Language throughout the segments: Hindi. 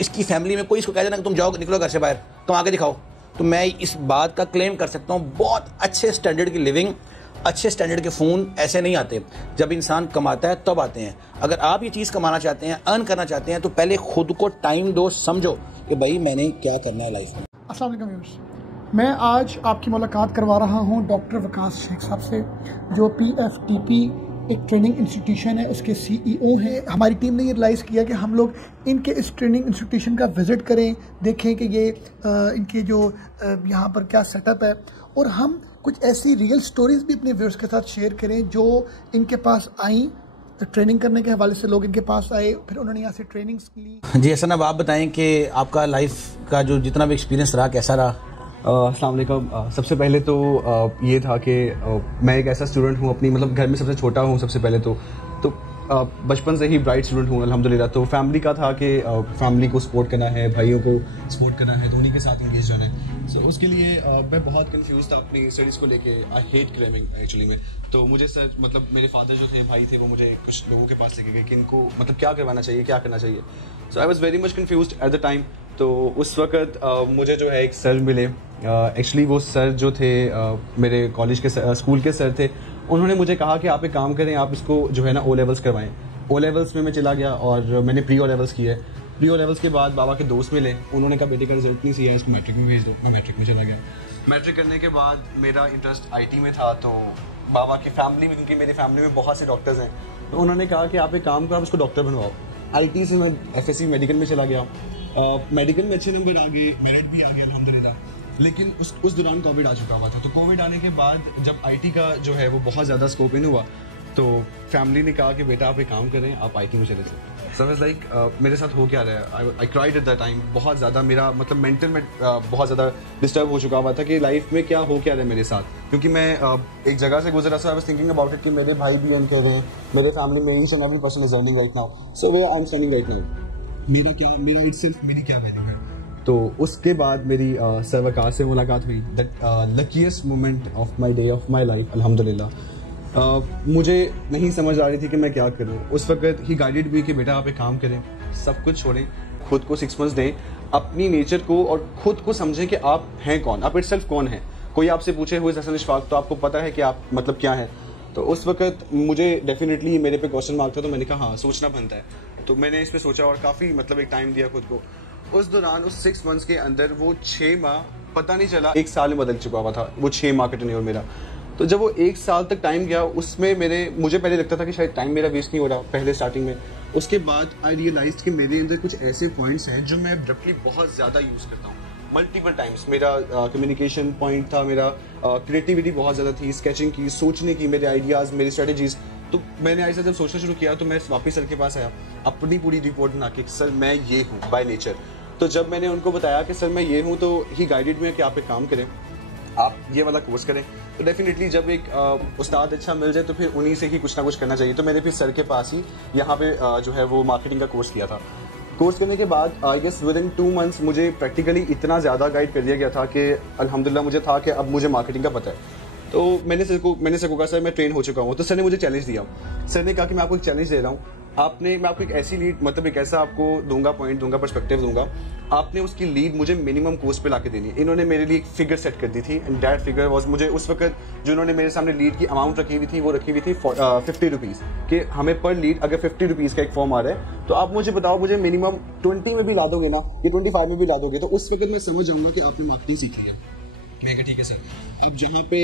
इसकी फैमिली में कोई इसको कह देना कि तुम जाओ निकलो घर से बाहर, तुम आगे दिखाओ, तो मैं इस बात का क्लेम कर सकता हूँ बहुत अच्छे स्टैंडर्ड की लिविंग, अच्छे स्टैंडर्ड के फ़ोन ऐसे नहीं आते, जब इंसान कमाता है तब आते हैं। अगर आप ये चीज़ कमाना चाहते हैं, अर्न करना चाहते हैं, तो पहले खुद को टाइम दो, समझो कि भाई मैंने क्या करना है लाइफ में। अस्सलाम वालेकुम व्यूअर्स, मैं आज आपकी मुलाकात करवा रहा हूं डॉक्टर वकास शेख साहब से, जो PFTP एक ट्रेनिंग इंस्टीट्यूशन है, उसके CEO हैं। हमारी टीम ने ये रियलाइज़ किया कि हम लोग इनके इस ट्रेनिंग इंस्टीट्यूशन का विज़िट करें, देखें कि ये इनके जो यहाँ पर क्या सेटअप है, और हम कुछ ऐसी रियल स्टोरीज़ भी अपने व्यूअर्स के साथ शेयर करें जो इनके पास आई, ट्रेनिंग करने के हवाले से लोग इनके पास आए, फिर उन्होंने यहाँ से ट्रेनिंग्स ली। जी हसन, अब आप बताएं कि आपका लाइफ का जो जितना भी एक्सपीरियंस रहा कैसा रहा? अस्सलाम वालेकुम। सबसे पहले तो ये था कि मैं एक ऐसा स्टूडेंट हूँ, अपनी मतलब घर में सबसे छोटा हूँ सबसे पहले तो बचपन से ही ब्राइट स्टूडेंट हूँ अल्हम्दुलिल्लाह। तो फैमिली का था कि फैमिली को सपोर्ट करना है, भाइयों को सपोर्ट करना है, तो उन्हीं के साथ इंगेज जाना है। सो उसके लिए मैं बहुत कंफ्यूज था अपनी स्टडीज़ को लेके। आई हेट क्रेमिंग एक्चुअली में। तो मुझे सर मतलब मेरे फादर जो थे, भाई थे, वो मुझे कुछ लोगों के पास लेके गए कि इनको मतलब क्या करवाना चाहिए, क्या करना चाहिए। So I was very much confuse at the time. तो उस वक्त मुझे जो है एक सर मिले। एक्चुअली वो सर जो थे मेरे कॉलेज के स्कूल के सर थे। उन्होंने मुझे कहा कि आप एक काम करें, आप इसको जो है ना O लेवल्स करवाएं। O लेवल्स में मैं चला गया और मैंने प्री O लेवल्स किए। प्री O लेवल्स के बाद बाबा के दोस्त मिले, उन्होंने कहा बेटे का रिजल्ट नहीं सही है, इसको मैट्रिक में भेज दो। मैं मैट्रिक में चला गया। मैट्रिक करने के बाद मेरा इंटरेस्ट IT में था, तो बाबा की फैमिली में, क्योंकि मेरी फैमिली में बहुत से डॉक्टर्स हैं, तो उन्होंने कहा कि आप एक काम करो, आप इसको डॉक्टर बनवाओ। IT से मैं FSC मेडिकल में चला गया। मेडिकल में अच्छे नंबर आ गए, मेरिट भी आ गया अल्हम्दुलिल्लाह। लेकिन उस दौरान कोविड आ चुका हुआ था। तो कोविड आने के बाद जब IT का जो है वो बहुत ज़्यादा स्कोप इन हुआ, तो फैमिली ने कहा कि बेटा आप एक काम करें, आप IT में चले जाए। सो वाज लाइक मेरे साथ हो क्या रहा है। I cried eight the time. बहुत ज़्यादा मेरा मतलब मेंटल में बहुत ज़्यादा डिस्टर्ब हो चुका हुआ था कि लाइफ में क्या हो क्या रहा है मेरे साथ, क्योंकि मैं एक जगह से गुजरा। So I was thinking about it कि मेरे भाई भी अर्न कर रहे हैं, मेरे फैमिली में each and every person is earning right now, so way I am standing right now. मेरा इटसेल्फ मेरी क्या वैल्यू है। तो उसके बाद मेरी सर वकास से मुलाकात हुई। That luckiest moment of my day of my life अल्हम्दुलिल्लाह। मुझे नहीं समझ आ रही थी कि मैं क्या करूँ। उस वक्त ही गाइडेड भी कि बेटा आप एक काम करें, सब कुछ छोड़ें, खुद को 6 मंथ्स दें अपनी नेचर को, और खुद को समझें कि आप हैं कौन, आप इटसेल्फ कौन है। कोई आपसे पूछे हुए हसन इशफाक, तो आपको पता है कि आप मतलब क्या है। तो उस वक्त मुझे डेफिनेटली मेरे पे क्वेश्चन मार्क था, तो मैंने कहा हाँ सोचना बनता है। तो मैंने इस पर सोचा और काफ़ी मतलब एक टाइम दिया खुद को। उस दौरान उस 6 मंथ्स के अंदर वो 6 माह पता नहीं चला 1 साल में बदल चुका हुआ था, वो 6 माह का टेन्योर मेरा। तो जब वो 1 साल तक टाइम गया, उसमें मुझे पहले लगता था कि शायद टाइम मेरा वेस्ट नहीं हो रहा पहले स्टार्टिंग में। उसके बाद आई रियलाइज कि मेरे अंदर कुछ ऐसे पॉइंट्स हैं जो मैं एब्रप्टली बहुत ज़्यादा यूज़ करता हूँ मल्टीपल टाइम्स। मेरा कम्युनिकेशन पॉइंट था, मेरा क्रिएटिविटी बहुत ज़्यादा थी, स्केचिंग की, सोचने की, मेरे आइडियाज़, मेरी स्ट्रेटजीज़। तो मैंने ऐसा जब सोचना शुरू किया, तो मैं वापस सर के पास आया अपनी पूरी रिपोर्ट बना के, सर मैं ये हूँ बाय नेचर। तो जब मैंने उनको बताया कि सर मैं ये हूँ, तो ही गाइडेड में कि आप एक काम करें, आप ये वाला कोर्स करें। तो डेफिनेटली जब एक उस्ताद अच्छा मिल जाए तो फिर उन्हीं से ही कुछ ना कुछ करना चाहिए। तो मैंने फिर सर के पास ही यहाँ पे जो है वो मार्केटिंग का कोर्स किया था। कोर्स करने के बाद I guess with in 2 months मुझे प्रैक्टिकली इतना ज़्यादा गाइड कर दिया गया था कि अल्हम्दुलिल्लाह मुझे था कि अब मुझे मार्केटिंग का पता है। तो मैंने सर को कहा सर मैं ट्रेन हो चुका हूँ। तो सर ने मुझे चैलेंज दिया। सर ने कहा कि मैं आपको एक चैलेंज दे रहा हूँ, मैं आपको एक ऐसी लीड, मतलब एक ऐसा आपको दूंगा, पॉइंट दूंगा, पर्सपेक्टिव दूंगा, आपने उसकी लीड मुझे मिनिमम कोस्ट पे लाके देनी है। इन्होंने मेरे लिए एक फिगर सेट कर दी थी, एंड दैट फिगर वाज, मुझे उस वक्त जो इन्होंने मेरे सामने लीड की अमाउंट रखी हुई थी, वो रखी हुई थी 50 रुपीज़, कि हमें पर लीड अगर 50 रुपीज़ का एक फॉर्म आ रहा है, तो आप मुझे बताओ मुझे मिनिमम 20 में भी ला दोगे ना, कि 25 में भी ला दोगे, तो उस वक्त मैं समझ जाऊंगा कि आपने मार्केटिंग सीख लिया। मैं कहा ठीक है सर। अब जहाँ पे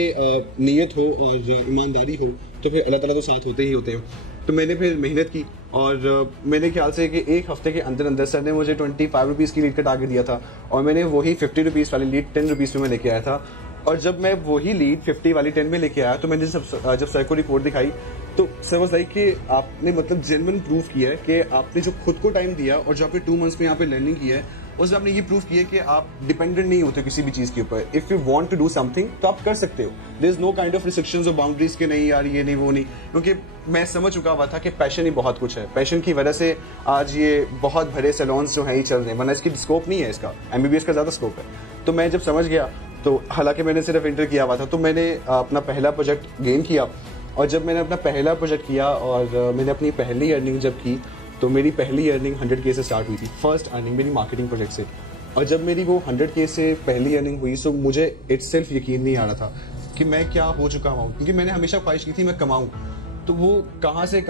नीयत हो और ईमानदारी हो, तो फिर अल्लाह ताला तो साथ होते ही होते हैं। तो मैंने फिर मेहनत की, और मेरे ख्याल से कि 1 हफ्ते के अंदर अंदर सर ने मुझे 25 रुपीज़ की लीड का टारगेट दिया था, और मैंने वही 50 रुपीज़ वाली लीड 10 रुपीज़ में लेके आया था। और जब मैं वही लीड 50 वाली 10 में लेके आया, तो मैंने जब सर को रिपोर्ट दिखाई, तो सर वाज लाइक कि आपने मतलब जेन्युइन प्रूफ किया है कि आपने जो खुद को टाइम दिया और जो आपने 2 मंथ्स में यहाँ पे लर्निंग की है, उसमें आपने ये प्रूफ किया कि आप डिपेंडेंट नहीं होते किसी भी चीज के ऊपर। If you want to do something तो आप कर सकते हो। There is no kind of restrictions और बाउंड्रीज के नहीं यार ये नहीं वो नहीं, क्योंकि मैं समझ चुका हुआ था कि पैशन ही बहुत कुछ है। पैशन की वजह से आज ये बहुत बड़े सैलून्स जो हैं ही चल रहे हैं, वरना इसकी स्कोप नहीं है, इसका MBBS का ज्यादा स्कोप है। तो मैं जब समझ गया, तो हालांकि मैंने सिर्फ इंटर किया हुआ था, तो मैंने अपना पहला प्रोजेक्ट गेन किया। और जब मैंने अपना पहला प्रोजेक्ट किया और मैंने अपनी पहली अर्निंग जब की, तो मेरी पहली अर्निंग 100K से स्टार्ट हुई थी, फर्स्ट अर्निंग मेरी मार्केटिंग प्रोजेक्ट से। और जब मेरी वो 100K से पहली अर्निंग हुई तो मुझे इटसेल्फ यकीन नहीं आ रहा था कि मैं क्या हो चुका हूँ, क्योंकि मैंने हमेशा ख्वाहिश की थी मैं कमाऊँ। तो वो कहाँ से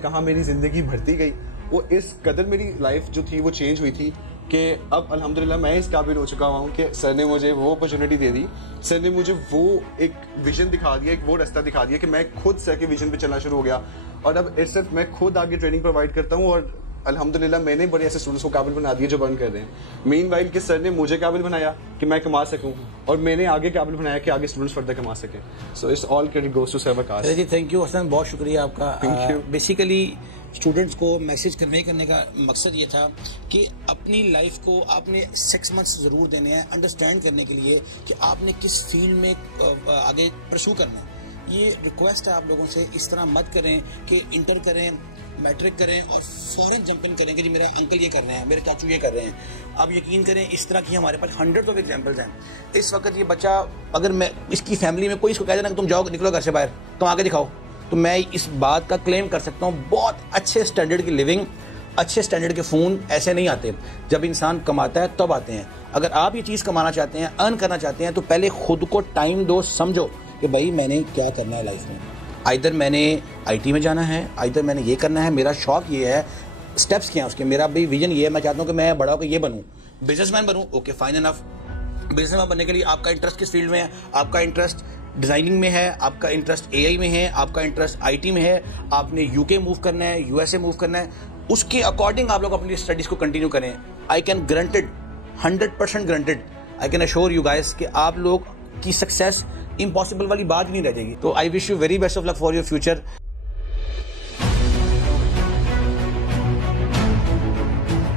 कहाँ मेरी ज़िंदगी बढ़ती गई। वो इस कदर मेरी लाइफ जो थी वो चेंज हुई थी कि अब अल्हम्दुलिल्लाह मैं इस काबिल हो चुका हूँ कि सर ने मुझे वो अपॉर्चुनिटी दे दी, सर ने मुझे वो एक विजन दिखा दिया, एक वो रास्ता दिखा दिया कि मैं खुद सर के विजन पे चलना शुरू हो गया। और अब सिर्फ मैं खुद आगे ट्रेनिंग प्रोवाइड करता हूँ और अल्हम्दुलिल्लाह मैंने बड़े ऐसे स्टूडेंट्स को काबिल बना दिए जो बर्न कर रहे हैं। मीनवाइल कि सर ने मुझे काबिल बनाया कि मैं कमा सकूं और मैंने आगे काबिल बनाया कि आगे स्टूडेंट्स फर्दर कमा सकें। So it's all credit goes to sir Waqas ji. Thank you Hasan, बहुत शुक्रिया आपका। बेसिकली स्टूडेंट्स को मैसेज कन्वे करने का मकसद ये था कि अपनी लाइफ को आपने 6 मंथ्स ज़रूर देने हैं अंडरस्टैंड करने के लिए कि आपने किस फील्ड में आगे परस्यू करना है। ये रिक्वेस्ट है आप लोगों से, इस तरह मत करें कि इंटर करें, मैट्रिक करें और फ़ौरन जंप इन करें कि जी मेरा अंकल ये कर रहे हैं, मेरे चाचू ये कर रहे हैं। आप यकीन करें इस तरह की हमारे पास 100 ऑफ एग्जाम्पल्स हैं। इस वक्त ये बच्चा, अगर मैं इसकी फैमिली में कोई इसको कह देना कि तुम जाओ निकलो घर से बाहर, तुम आगे दिखाओ, तो मैं इस बात का क्लेम कर सकता हूँ बहुत अच्छे स्टैंडर्ड की लिविंग, अच्छे स्टैंडर्ड के फ़ोन ऐसे नहीं आते। जब इंसान कमाता है तब आते हैं। अगर आप ये चीज़ कमाना चाहते हैं, अर्न करना चाहते हैं, तो पहले खुद को टाइम दो, समझो कि भाई मैंने क्या करना है लाइफ में। आइदर मैंने आईटी में जाना है, आइदर मैंने ये करना है, मेरा शौक ये है, स्टेप्स क्या हैं उसके, मेरा भी विजन ये है, मैं चाहता हूँ कि मैं बड़ा होकर ये बनूँ, बिजनेसमैन बनूँ। Okay fine enough. बिजनेसमैन बनने के लिए आपका इंटरेस्ट किस फील्ड में है? आपका इंटरेस्ट डिज़ाइनिंग में है, आपका इंटरेस्ट एआई में है, आपका इंटरेस्ट आईटी में है, आपने यूके मूव करना है, यूएसए मूव करना है, उसके अकॉर्डिंग आप लोग अपनी स्टडीज़ को कंटिन्यू करें। I can granted 100% granted, I can assure you guys कि आप लोग की सक्सेस इम्पॉसिबल वाली बात नहीं रह जाएगी। तो I wish you very best of luck for your future.